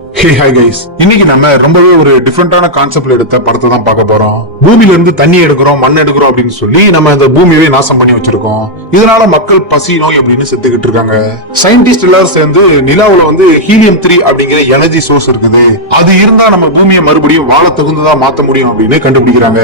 Hey hi guys, இன்னைக்கு நம்ம ரொம்பவே ஒரு டிஃபரெண்டான கான்செப்ட்ல எடுத்த படத்தை தான் பார்க்க போறோம். பூமியில இருந்து தண்ணி எடுக்கிறோம், மண் எடுக்கிறோம் அப்படின்னு சொல்லி நம்ம இந்த பூமியவே நாசம் பண்ணி வச்சிருக்கோம். இதனால மக்கள் பசி நோய் அப்படின்னு செத்துக்கிட்டு இருக்காங்க. சயின்டிஸ்ட் எல்லாரும் சேர்ந்து நிலாவுல ஹீலியம் 3 அப்படிங்கிற எனர்ஜி சோர்ஸ் இருக்குது, அது இருந்தா நம்ம பூமியை மறுபடியும் வாழ தகுந்ததா மாத்த முடியும் அப்படின்னு கண்டுபிடிக்கிறாங்க.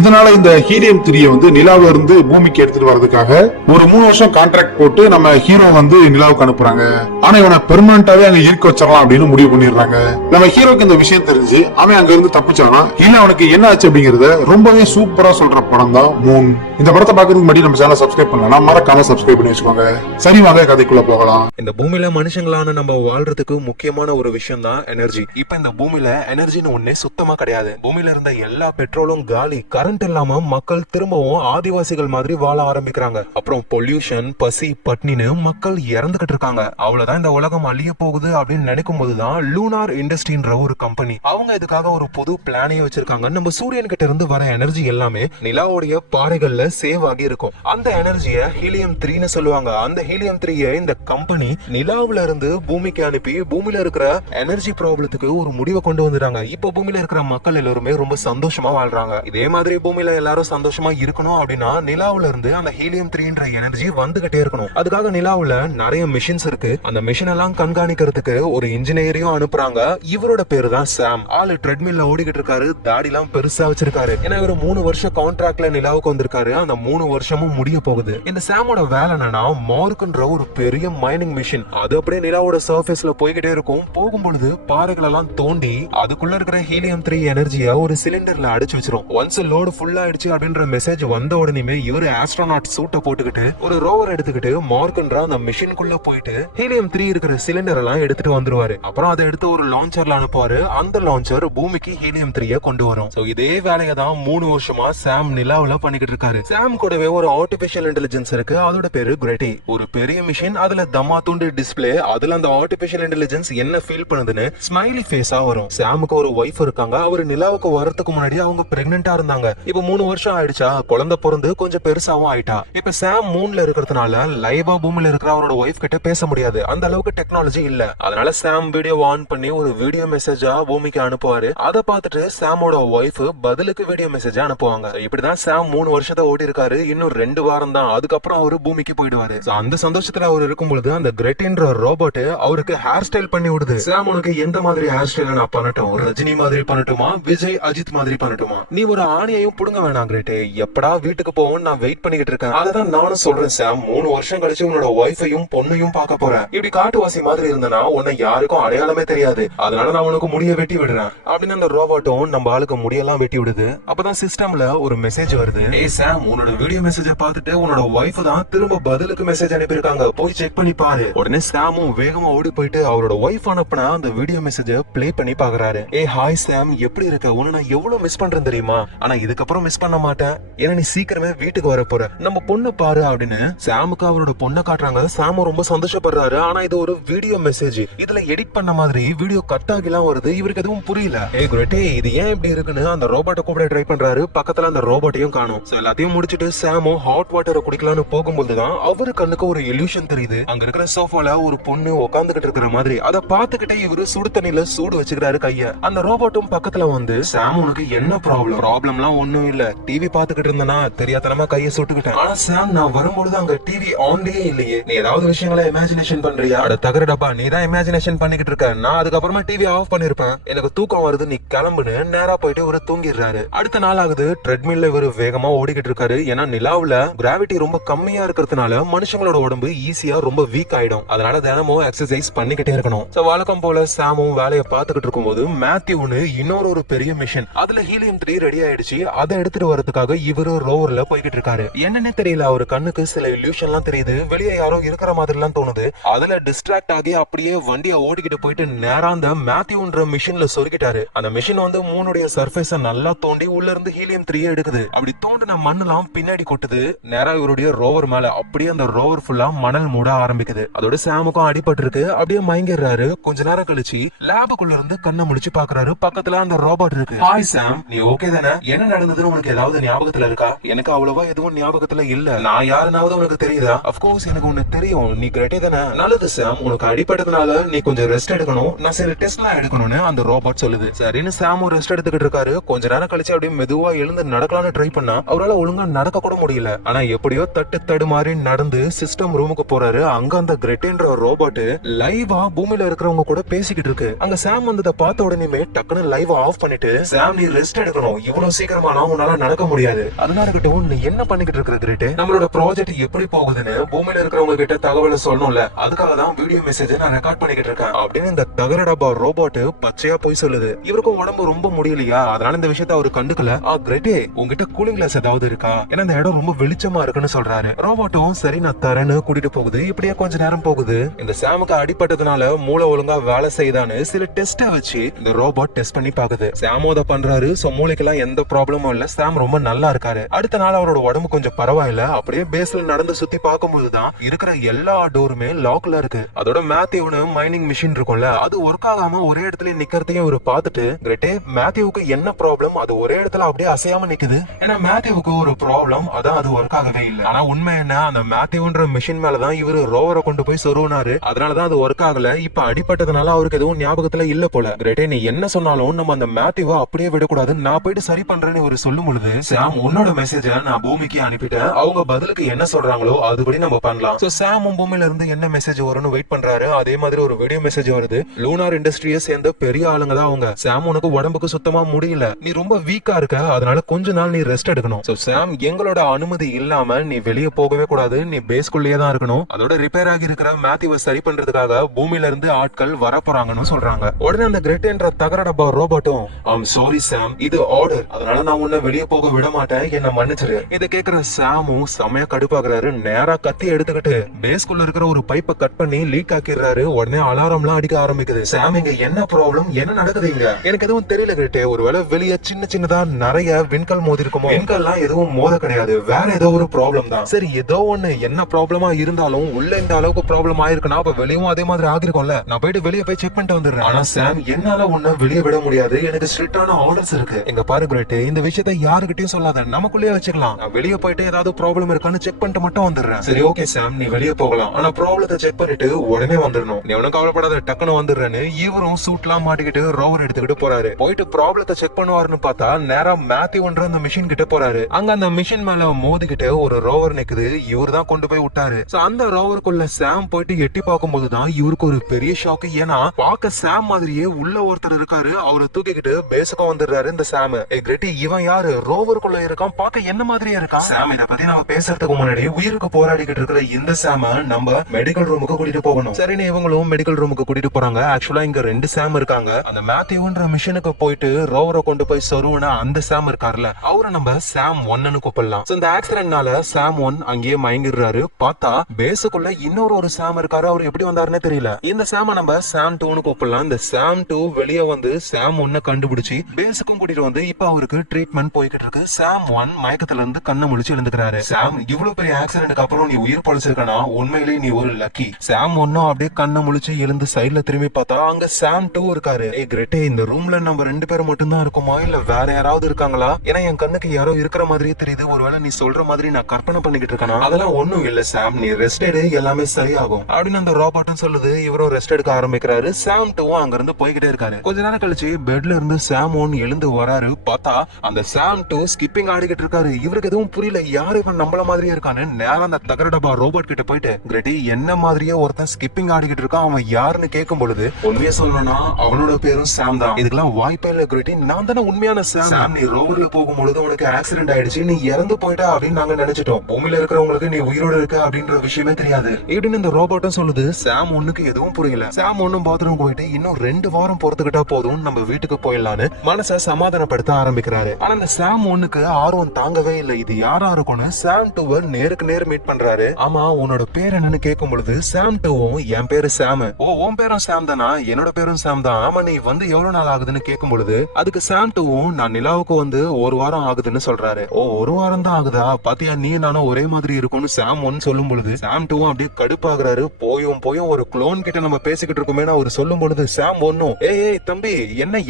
இதனால இந்த ஹீலியம் 3 நிலாவில இருந்து பூமிக்கு எடுத்துட்டு வர்றதுக்காக ஒரு 3 வருஷம் கான்ட்ராக்ட் போட்டு நம்ம ஹீரோ நிலாவுக்கு அனுப்புறாங்க. ஆனா இவனை பெர்மனண்டாவே அங்க இருக்க வச்சிடலாம் அப்படின்னு முடிவு பண்ணிடுறாங்க. நம்ம ஹீரோக்கு இந்த விஷயம் தெரிஞ்சு அவன் அங்க இருந்து தப்பிச்சானா இல்ல அவனுக்கு என்ன ஆச்சு அப்படிங்கறத ரொம்பவே சூப்பரா சொல்ற படம் தான் மூன். இந்த படத்தை பாக்குறதுக்கு முன்னாடி நம்ம சேனல் சப்ஸ்கிரைப் பண்ணலாம், மறக்காம சப்ஸ்கிரைப் பண்ணி வச்சுக்கோங்க. சரி வாங்க கதைக்குள்ள போகலாம். இந்த பூமியில மனுஷங்களான நம்ம வாழ்றதுக்கு முக்கியமான ஒரு விஷயம் தான் எனர்ஜி. இப்ப இந்த பூமியில எனர்ஜின்னு ஒண்ணே சுத்தமா கிடையாது. பூமியில இருந்த எல்லா பெட்ரோலும் காலி. கரண்ட் இல்லாம மக்கள் திரும்பவும் ஆதிவாசிகள் மாதிரி வாழ ஆரம்பிக்கிறாங்க. அப்புறம் பொல்யூஷன், பசி, பட்னின்னு மக்கள் இறந்துகிட்டு இருக்காங்க. அவ்வளவுதான் இந்த உலகம் அழிய போகுது அப்படின்னு நினைக்கும் போதுதான் லூனார் இண்டஸ்ட்ரின்ற ஒரு கம்பெனி அவங்க இதுக்காக ஒரு புது பிளானையே வச்சிருக்காங்க. நம்ம சூரியன் கிட்ட இருந்து வர எனர்ஜி எல்லாமே நிலாவுடைய பாறைகள்ல சேவ் ஆகி இருக்கும். அந்த எனர்ஜியை ஹீலியம் 3ன்னு சொல்லுவாங்க. அந்த ஹீலியம் 3 இந்த கம்பெனி நிலாவுல இருந்து பூமிக்கு அனுப்பி பூமியில இருக்கிற எனர்ஜி ப்ராப்ளத்துக்கு ஒரு முடிவை கொண்டு வந்துட்டாங்க. இப்போ பூமியில இருக்கிற மக்கள் எல்லாருமே ரொம்ப சந்தோஷமா வாழ்றாங்க. இதே மாதிரி பூமியில எல்லாரும் சந்தோஷமா இருக்கணும் அப்படின்னா நிலாவுல இருந்து அந்த ஹீலியம் 3ன்ற எனர்ஜி வந்துகிட்டே இருக்கணும். அதுக்காக நிலாவுல நிறைய மிஷின்ஸ் இருக்கு. அந்த மிஷின் எல்லாம் கண்காணிக்கிறதுக்கு ஒரு இன்ஜினியரையும் அனுப்புறாங்க. இவரோட பேரு தான் சாம். ஆளு ட்ரெட்மில்ல ஓடிக்கிட்டு இருக்காரு, தாடி எல்லாம் பெருசா வச்சிருக்காரு. ஏன்னா இவர் 3 வருஷம் கான்ட்ராக்ட்ல நிலாவுக்கு வந்திருக்காரு. அந்த 3 வருஷமும் முடிய போகுது. இந்த சாமோட வேலை என்னன்னா மார்க்ன்ற ஒரு பெரிய மைனிங் மிஷின். அது அப்படியே நிலாவோட சர்ஃபேஸ்ல போய்கிட்டே இருக்கும். போகும்பொழுது பாறைகள் எல்லாம் தோண்டி அதுக்குள்ள இருக்கிற ஹீலியம் 3 எனர்ஜியை ஒரு சிலிண்டர்ல அடிச்சு வச்சிரும். ஒன்ஸ் லோடு ஃபுல்லா ஆயிடுச்சு அப்படின்ற மெசேஜ் வந்த உடனே இவரு ஆஸ்ட்ரோநாட் சூட்டை போட்டுக்கிட்டு ஒரு ரோவர் எடுத்துக்கிட்டு மார்க்ன்ற அந்த மிஷின்குள்ள போயிட்டு ஹீலியம் 3 இருக்கிற சிலிண்டர் எல்லாம் எடுத்துட்டு வந்துருவாரு. அப்புறம் அதை எடுத்து ஒரு லான்ச்சர்ல அனுப்புவாரு. அந்த லான்ச்சர் பூமிக்கு ஹீலியம் 3 கொண்டு வரும். சோ இதே வேலையை தான் 3 வருஷமா சாம் நிலாவுல பண்ணிக்கிட்டு இருக்காரு. சாம் கூடவே ஒரு ஆர்டிபிஷியல் இன்டெலிஜென்ஸ் இருக்கு. அதோட பேரு கிரெட்டி. ஒரு பெரிய மிஷின், அதுல தம்மா துண்டு டிஸ்பிளே. அதுல அந்த ஆர்டிபிஷியல் இன்டெலிஜென்ஸ் என்ன ஃபீல் பண்ணுதுன்னு ஸ்மைலி ஃபேஸா வரும். சாமுக்கு ஒரு வைஃப் இருக்காங்க. அவர் நிலாவுக்கு வரதுக்கு முன்னாடி அவங்க பிரெக்னெண்டா இருந்தாங்க. இப்ப 3 வருஷம் ஆயிடுச்சா, குழந்தை பிறந்து கொஞ்சம் பெருசாவும் ஆயிட்டா. இப்ப சாம் மூன்ல இருக்கிறதுனால லைவா பூமியில இருக்கிற அவரோட வைஃப் கிட்ட பேச முடியாது. அந்த அளவுக்கு டெக்னாலஜி இல்ல. அதனால சாம் வீடியோ ஆன் பண்ணி ஒரு வீடியோ மெசேஜா பூமிக்கு அனுப்புவாரு. அதை பார்த்துட்டு சாமோட வைஃப் பதிலுக்கு வீடியோ மெசேஜ் அனுப்புவாங்க. இப்படிதான் சாம் 3 வருஷத்தை ஓடி இருக்காரு. இன்னும் 2 வாரம் தான், அதுக்கப்புறம் அவரு பூமிக்கு போயிடுவாரு. அந்த சந்தோஷத்துல அவர் இருக்கும் பொழுது அந்த கிரெட்டின்ற ரோபோட் அவருக்கு ஹேர் ஸ்டைல் பண்ணி விடுது. சாம் உனக்கு எந்த மாதிரி ஹேர் ஸ்டைல் நான் பண்ணட்டும்? ரஜினி மாதிரி பண்ணட்டுமா, விஜய் அஜித் மாதிரி பண்ணட்டுமா? நீ ஒரு ஆணியையும் புடுங்க வேணாம் கிரெட்டே, எப்படா வீட்டுக்கு போவோம் நான் வெயிட் பண்ணிக்கிட்டு இருக்கேன். அதான் நானும் சொல்றேன் சாம், 3 வருஷம் கழிச்சு உன்னோட வைஃபையும் பொண்ணையும் பார்க்க போறேன். இப்படி காட்டுவாசி மாதிரி இருந்தனா உன்னை யாருக்கும் அடையாளமே தெரியாது. அதனால நான் உனக்கு முடிய வெட்டி விடுறேன் அப்படின்னு அந்த ரோபோட்டும் நம்ம ஆளுக்கு முடியெல்லாம் வெட்டி விடுது. அப்பதான் சிஸ்டம்ல ஒரு மெசேஜ் வருது. ஏய் சாம், உன்னோட வீடியோ மெசேஜ் பார்த்துட்டு உன்னோட வைஃப் தான் திரும்ப பதிலுக்கு மெசேஜ் அனுப்பியிருக்காங்க, போய் செக் பண்ணி பாரு. உடனே சாமும் வேகமா ஓடி போயிட்டு அவரோட வைஃப் அனுப்புன அந்த வீடியோ மெசேஜ் பிளே பண்ணி பாக்குறாரு. ஏ ஹாய் சாம், எப்படி இருக்க? உன்னை நான் எவ்வளவு மிஸ் பண்றேன் தெரியுமா? ஆனா இதுக்கப்புறம் மிஸ் பண்ண மாட்டேன், ஏன்னா நீ சீக்கிரமே வீட்டுக்கு வர போற. நம்ம பொண்ணு பாரு அப்படின்னு சாமுக்கு அவரோட பொண்ணை காட்டுறாங்க. சாமும் ரொம்ப சந்தோஷப்படுறாரு. ஆனா இது ஒரு வீடியோ மெசேஜ், இதுல எடிட் பண்ண மாதிரி வீடியோ கட் ஆகிலாம் வருது. இவருக்கு எதுவும் புரியல. ஏ கிரெட்டே, இது ஏன் இப்படி இருக்குன்னு அந்த ரோபோட்டை கூப்பிட ட்ரை பண்றாரு. பக்கத்துல அந்த ரோபோட்டையும் காணும். எல்லாத்தையும் முடிச்சிட்டு சாமும் ஹாட் வாட்டரை குடிக்கலாம்னு போகும்போதுதான் அவரு கண்ணுக்கு ஒரு இல்யூஷன் தெரியுது. அங்க இருக்கிற சோஃபால ஒரு பொண்ணு உட்காந்துகிட்டு இருக்கிற மாதிரி. அதை பார்த்துக்கிட்டே இவரு சுடு தண்ணியில சூடு வச்சுக்கிறாரு கைய. அந்த ரோபோட்டும் பக்கத்துல வந்து சாம் உனக்கு என்ன ப்ராப்ளம்லாம் ஒண்ணும் இல்ல, டிவி பாத்துக்கிட்டு இருந்தனா தெரியாதனமா கைய சுட்டுக்கிட்டேன். ஆனா சாம், நான் வரும்பொழுது அங்க டிவி ஆன்லயே இல்லையே, நீ ஏதாவது விஷயங்களை இமேஜினேஷன் பண்றியா? அட தகரடப்பா, நீ தான் இமேஜினேஷன் பண்ணிக்கிட்டு இருக்க. நான் அதுக்கப்புறமா டிவி ஆஃப் பண்ணிருப்பேன், எனக்கு தூக்கம் வருது, நீ கிளம்புன்னு நேரா போயிட்டு இவரு தூங்கிடுறாரு. அடுத்த நாள் ஆகுது. ட்ரெட்மில்ல இவரு வேகமா ஓடிக்கிட்டு இருக்காரு. ஏன்னா நிலாவுல கிராவிட்டி ரொம்ப கம்மியா இருக்கிறதுனால மனுஷங்களோட உடம்பு ஈஸியா ரொம்ப வீக் ஆயிடும். அதனால தினமும் எக்ஸசைஸ் பண்ணிக்கிட்டே இருக்கணும். சோ வழக்கம் போல சாமும் வேலையை பார்த்துக்கிட்டு இருக்கும்போது மேத்யூன்னு இன்னொரு பெரிய மிஷின், அதுல ஹீலியம் 3 ரெடி ஆயிடுச்சு. அதை எடுத்துட்டு வரதுக்காக இவரு ரோவர்ல போய்கிட்டு இருக்காரு. என்னன்னே தெரியல, அவரு கண்ணுக்கு சில இல்யூஷன் எல்லாம் தெரியுது. வெளியே யாரோ இருக்கிற மாதிரி எல்லாம் தோணுது. அதுல டிஸ்ட்ராக்ட் ஆகி அப்படியே வண்டியை ஓடிக்கிட்டு போயிட்டு நேரா அந்த மேத்யூன்ற மிஷின்ல சொருகிட்டாரு. அந்த மிஷின் மூணுடைய சர்ஃபேஸ நல்லா தோண்டி உள்ள இருந்து ஹீலியம் 3 எடுக்குது. அப்படி தோண்டின மண்ணெல்லாம் பின்னாடி கொட்டுது நேரா இவருடைய ரோவர் மேல. அப்படியே அந்த ரோவர் ஃபுல்லா மணல் மூட ஆரம்பிக்குது. அதோட சாமுக்கும் அடிபட்டு இருக்கு. அப்படியே மயங்கிடுறாரு. கொஞ்ச நேரம் கழிச்சு லேபுக்குள்ள இருந்து கண்ணை முடிச்சு பாக்குறாரு. பக்கத்துல அந்த ரோபோட் இருக்கு. ஹாய் சாம், நீ ஓகே தானே? என்ன நடந்ததுன்னு உனக்கு ஏதாவது ஞாபகத்துல இருக்கா? எனக்கு அவ்வளவா எதுவும் ஞாபகத்துல இல்ல. நான் யாருனாவது உனக்கு தெரியுதா? அப்கோர்ஸ் எனக்கு உனக்கு தெரியும், நீ கிரெட்டே தானே? நல்லது சாம், உனக்கு அடிபட்டதுனால நீ கொஞ்சம் ரெஸ்ட் எடுக்கணும். நான் சில டெஸ்ட் எல்லாம் எடுக்கணும்னு அந்த ரோபோட் சொல்லுது. சரின்னு சாமும் ரெஸ்ட் எடுத்துக்கிட்டு இருக்காரு. கொஞ்ச நேரம் கழிச்சு அப்படியே மெதுவா எழுந்து நடக்கலாம்னு ட்ரை பண்ணா அவரால் ஒழுங்கா நடக்க கூட முடியல. ஆனா எப்படியோ தட்டு மாதிரி நடந்து சிஸ்டம் ரூமுக்கு போறாரு. அங்க அந்த கிரெட்டேன்ற ரோபோட் லைவா பூமியில இருக்கிறவங்க கூட பேசிக்கிட்டு இருக்கு. அங்க சாம் வந்ததை பார்த்த உடனே டக்குன்னு லைவ் ஆஃப் பண்ணிட்டு, சாம் நீ ரெஸ்ட் எடுக்கணும், இவ்வளவு சீக்கிரமா உன்னால நடக்க முடியாது, அதனால இருக்கட்டும் நீ என்ன பண்ணிக்கிட்டு இருக்கிற கிரெட், நம்மளோட ப்ராஜெக்ட் எப்படி போகுதுன்னு பூமியில இருக்கிறவங்க கிட்ட தகவலை சொல்லணும்ல, அதுக்காக தான் வீடியோ மெசேஜ் நான் ரெக்கார்ட் பண்ணிக்கிட்டு இருக்கேன் அப்படின்னு இந்த தகர டப்பா ரோபோட் பச்சையா போய் சொல்லுது. இவருக்கும் உடம்பு ரொம்ப முடியலையா, அதனால இந்த விஷயத்த அவரு கண்டுக்கல. கிரெட்டே உங்ககிட்ட கூலிங் கிளாஸ் ஏதாவது இருக்கா, ஏன்னா இந்த இடம் ரொம்ப வெளிச்சமா இருக்குன்னு சொல்றாரு. ரோபோட்டும் சரி நான் தரேன்னு கூட்டிட்டு போகுது. இப்படியே கொஞ்ச நேரம் போகுது. இந்த சாமுக்கு அடிபட்டதுனால மூளை ஒழுங்கா வேலை செய்தான்னு சில டெஸ்ட வச்சு இந்த ரோபோட் டெஸ்ட் பண்ணி பாக்குது. சாமோ அதை பண்றாரு. சோ மூளைக்கெல்லாம் எந்த ப்ராப்ளமும் இல்ல, சாம் ரொம்ப நல்லா இருக்காரு. அடுத்த நாள் அவரோட உடம்பு கொஞ்சம் பரவாயில்ல. அப்படியே பேஸ்ல நடந்து சுத்தி பார்க்கும்போதுதான் இருக்கிற எல்லா டோருமே லாக்ல இருக்கு. அதோட மேத்யூன்னு மைனிங் மிஷின் இருக்கும்ல, அது ஒர்க் ஆகாம ஒரே இடத்துல நிக்கிறதையும் இவரு பார்த்துட்டு, கிரெட்டே மேத்யூவுக்கு என்ன ப்ராப்ளம், அது ஒரே இடத்துல அப்படியே அசையாம நிக்குது. ஏன்னா மேத்யூவுக்கு ஒரு ப்ராப்ளம், அதான் அது ஒர்க் ஆகவே இல்லை. ஆனா உண்மை என்ன, அந்த மேத்யூன்ற மிஷின் மேலதான் இவரு ரோவரை கொண்டு போய் சொருவினாரு. அதனாலதான் அது ஒர்க் ஆகல. இப்ப அடிப்பட்டதுனால அவருக்கு எதுவும் ஞாபகத்துல இல்ல போல. கிரெட்டே நீ என்ன சொன்னாலும் நம்ம அந்த மேத்யூவை அப்படியே விடக்கூடாது, நான் போயிட்டு சரி பண்றேன்னு இவரு சொல்லும் பொழுது, சாம் உன்னோட மெசேஜ நான் பூமிக்கு அனுப்பிட்டேன், அவங்க பதிலுக்கு என்ன சொல்றாங்களோ அதுபடி நம்ம பண்ணலாம். சோ சாமும் பூமியில இருந்து என்ன மெசேஜ் வரும்னு வெயிட் பண்றாரு. அதே மாதிரி ஒரு வீடியோ மெசேஜ் வருது. லூனார் இண்டஸ்ட்ரியை சேர்ந்த பெரிய ஆளுங்க தான் அவங்க. சாம் உனக்கு உடம்புக்கு சுத்தமா முடியல, நீ ரொம்ப வீக்கா இருக்க, அதனால கொஞ்ச நாள் நீ ரெஸ்ட் எடுக்கணும். சோ சாம் எங்களோட அனுமதி இல்லாம நீ வெளியே போகவே கூடாது, நீ பேஸ்குள்ளேயே தான் இருக்கணும். அதோட ரிப்பேர் ஆகி இருக்கிற மேத்யூவை சரி பண்றதுக்காக பூமியில இருந்து ஆட்கள் வர போறாங்கன்னு சொல்றாங்க. உடனே அந்த கிரெட் என்ற தகர டப்பா ரோபோட்டும் ஐம் சாரி சாம், இது ஆர்டர், அதனால நான் உன்னை வெளியே போக விட மாட்டேன், என்ன மன்னிச்சிரு. இதை கேக்குற சாமும் செமையா கடுப்பாக்குறாரு. நேரா கத்தி எடுத்துக்கிட்டு பேஸ்குள்ள இருக்கிற ஒரு பைப்பை கட் பண்ணி லீக் ஆக்கிடுறாரு. உடனே அலாரம் எல்லாம் அடிக்க ஆரம்பிக்குது. சாம் இங்க என்ன ப்ராப்ளம், என்ன நடக்குதுங்க, எனக்கு எதுவும் தெரியல கிரெட்டே, ஒருவேளை வெளியே சின்னதா நிறைய விண்கல் மோதி இருக்குமோ. விண்கல்லாம் எதுவும் மோத கிடையாது, வேற ஏதோ ஒரு ப்ராப்ளம் தான். சரி ஏதோ ஒண்ணு, என்ன ப்ராப்ளமா இருந்தாலும் உள்ள இந்த அளவுக்கு ப்ராப்ளம் ஆயிருக்குன்னா அப்ப வெளியும் அதே மாதிரி ஆகிருக்கும்ல, நான் போயிட்டு வெளியே போய் செக் பண்ணிட்டு வந்துடுறேன். ஆனா சாம் என்னால உன்னை வெளியே விட முடியாது, எனக்கு ஸ்ட்ரிக்டான ஆர்டர்ஸ் இருக்கு. எங்க பாரு கிரெட்டே, இந்த விஷயத்தை யாருக்கிட்டையும் சொல்லாத, நமக்குள்ளேயே வச்சுக்கலாம். நான் வெளியே போயிட்டு ஏதாவது ப்ராப்ளம் இருக்கான்னு செக் பண்ணிட்டு மட்டும் வந்துடுறேன். சரி ஓகே சாம், நீ வெளியே போகலாம், ஆனா ப்ராப்ளத்தை செக் பண்ணிட்டு உடனே வந்துடணும், நீ ஒன்னும் கவலைப்படாத, டக்குன்னு வந்துடுறேன்னு இவரும் சூட்லாம் மாட்டிக்கிட்டு ரோவர் எடுத்துக்கிட்டு போறாரு. போயிட்டு ப்ராப்ளத்தை செக் பண்ணுவாருன்னு பார்த்தா நேரா மேத்யூன்ற அந்த மிஷின் கிட்ட போறாரு. அங்க அந்த மிஷின் மேல மோதிக்கிட்டு ஒரு ரோவர் நிக்குது. இவரு தான் கொண்டு போய் விட்டாரு. அந்த ரோவருக்குள்ள சாம் போயிட்டு எட்டி பார்க்கும் போதுதான் இவருக்கு ஒரு பெரிய ஷாக். ஏன்னா பார்க்க சாம் மாதிரியே உள்ள ஒருத்தர் இருக்காரு. அவரை தூக்கிக்கிட்டு பேசுக்கும் வந்துடுறாரு இந்த சாம். கிரெட்டி இவன் யாரு, ரோவருக்குள்ள இருக்கான், பார்க்க என்ன மாதிரியே இருக்கான். சாம் இத பத்தி நம்ம பேசுறதுக்கு முன்னாடி உயிருக்கு போராடிக்கிட்டு இருக்கிற இந்த சாம நம்ம மெடிக்கல் ரூமுக்கு கூட்டிட்டு போகணும். சரின்னு இவங்களும் மெடிக்கல் ரூமுக்கு கூட்டிட்டு போறாங்க. ஆக்சுவலா இங்க 2 சாம் இருக்காங்க. அந்த மேத்யூன்ற மிஷனுக்கு போயிட்டு ரோவரை கொண்டு போய் சொருவனா அந்த சாம் இருக்காருல, அவரை நம்ம சாம் 1ன்னு கூப்பிடலாம். இந்த ஆக்சிடென்ட்னால சாம் 1 அங்கேயே மயங்கிடுறாரு. பார்த்தா பேஸுக்குள்ள இன்னொரு சாம் இருக்காரு. அவர் எப்படி வந்தாருன்னு தெரியல. இந்த சாம நம்ம சாம் 2ன்னு கூப்பிடலாம். இந்த சாம் 2 வெளியே வந்து சாம் 1 கண்டுபிடிச்சு பேஸுக்கும் கூட்டிட்டு வந்து இப்ப அவருக்கு ட்ரீட்மெண்ட் போய்கிட்டு இருக்கு. சாம் 1 மயக்கத்துல இருந்து கண்ணை முழிச்சு எழுந்துக்கிறாரு. சாம் இவ்வளவு பெரிய ஆக்சிடென்ட்க்கு அப்புறம் நீ உயிர் பொழைச்சிருக்கனா, உண்மையிலேயே நீ ஒரு லக்கி. சாம் 1 அப்படியே கண்ணை முழிச்சு எழுந்து சைடுல திரும்பி பார்த்தா அங்க சாம் 2 இருக்காரு. கிரெட்டே, இந்த ரூம்ல நம்ம 2 பேரும் மட்டும் தான் இருக்குமா, இல்ல வேற யாராவது இருக்காங்களா? ஏன்னா என் கண்ணுக்கு யாரோ இருக்கிற மாதிரியே தெரியுது. ஒருவேளை நீ சொல்ற மாதிரி நான் கற்பனை பண்ணிக்கிட்டு இருக்கேனா? அதெல்லாம் ஒண்ணும் இல்ல சாம், நீ ரெஸ்ட் எடு, எல்லாமே சரியாகும் அப்படின்னு அந்த ரோபோட்டும் சொல்லுது. இவரும் ரெஸ்ட் எடுக்க ஆரம்பிக்கிறாரு. சாம் 2 அங்க இருந்து போய்கிட்டே இருக்காரு. கொஞ்ச நேரம் கழிச்சு பெட்ல இருந்து சாம் 1 எழுந்து வராரு. பார்த்தா அந்த சாம் 2 ஸ்கிப்பிங் ஆடிக்கிட்டு இருக்காரு. இவருக்கு எதுவும் புரியல, யாரு இவன் நம்மள மாதிரியே இருக்கான்னு நேரா அந்த தகர டப்பா ரோபோட் கிட்ட போயிட்டு, கிரெட்டி என்ன மாதிரியே ஒருத்தன் ஸ்கிப்பிங் ஆடிக்கிட்டு இருக்கான், அவன் யாருன்னு கேட்கும் பொழுது, உண்மையா சொல்லணும்னா அவனோட பேரும் சாம் தான். இதுக்கெல்லாம் வாய்ப்பே இல்ல கிரெட்டி, நான் தானே உண்மையான சாம். நீ ரோவர்ல போகும்பொழுது உனக்கு ஆக்சிடென்ட் ஆயிடுச்சு, நீ இறந்து போயிட்டா அப்படின்னு நாங்க நினைச்சிட்டோம். பூமியில இருக்கிறவங்களுக்கு நீ உயிரோட இருக்க அப்படின்ற விஷயமே தெரியாது இப்படின்னு இந்த ரோபோட்டும் சொல்லுது. சாம் 1க்கு எதுவும் புரியல. சாம் 1 பாத்ரூம் போயிட்டு இன்னும் 2 வாரம் பொறுத்துக்கிட்டா போதும், நம்ம வீட்டுக்கு போயிடலான்னு மனசை சமாதானப்படுத்த ஆரம்பிக்கிறாரு. ஆனா அந்த சாம் 1க்கு ஆர்வம் தாங்கவே இல்லை. இது யாரா இருக்கும்னு சாம் 2 நேருக்கு நேர் மீட் பண்றாரு. ஆமா உன்னோட பேர் என்னன்னு கேட்கும் பொழுது சாம் 2 என் பேரு சாம். ஓ உன் பேரும் சாம் தானா? என்னோட பேரும் சாம் தான். ஆமா நீ வந்து எவ்வளவு நாள் ஆகுதுன்னு கேட்கும் பொழுது அதுக்கு சாம் 2 நான் நிலாவுக்கு வந்து 1 வாரம் ஆகுதுன்னு சொல்றாரு. ஓ 1 வாரம் தான் ஆகுதா, பாத்தியா நீ நானும் ஒரே மாதிரி இருக்கும்னு சாம் 1 சொல்லும் பொழுது சாம் 2 அப்படியே கடுப்பாகிறாரு. போயும் ஒரு குளோன் கிட்ட நம்ம பேசிக்கிட்டு இருக்கோமே அவர் சொல்லும் பொழுது சாம் 1 ஏய் தம்பி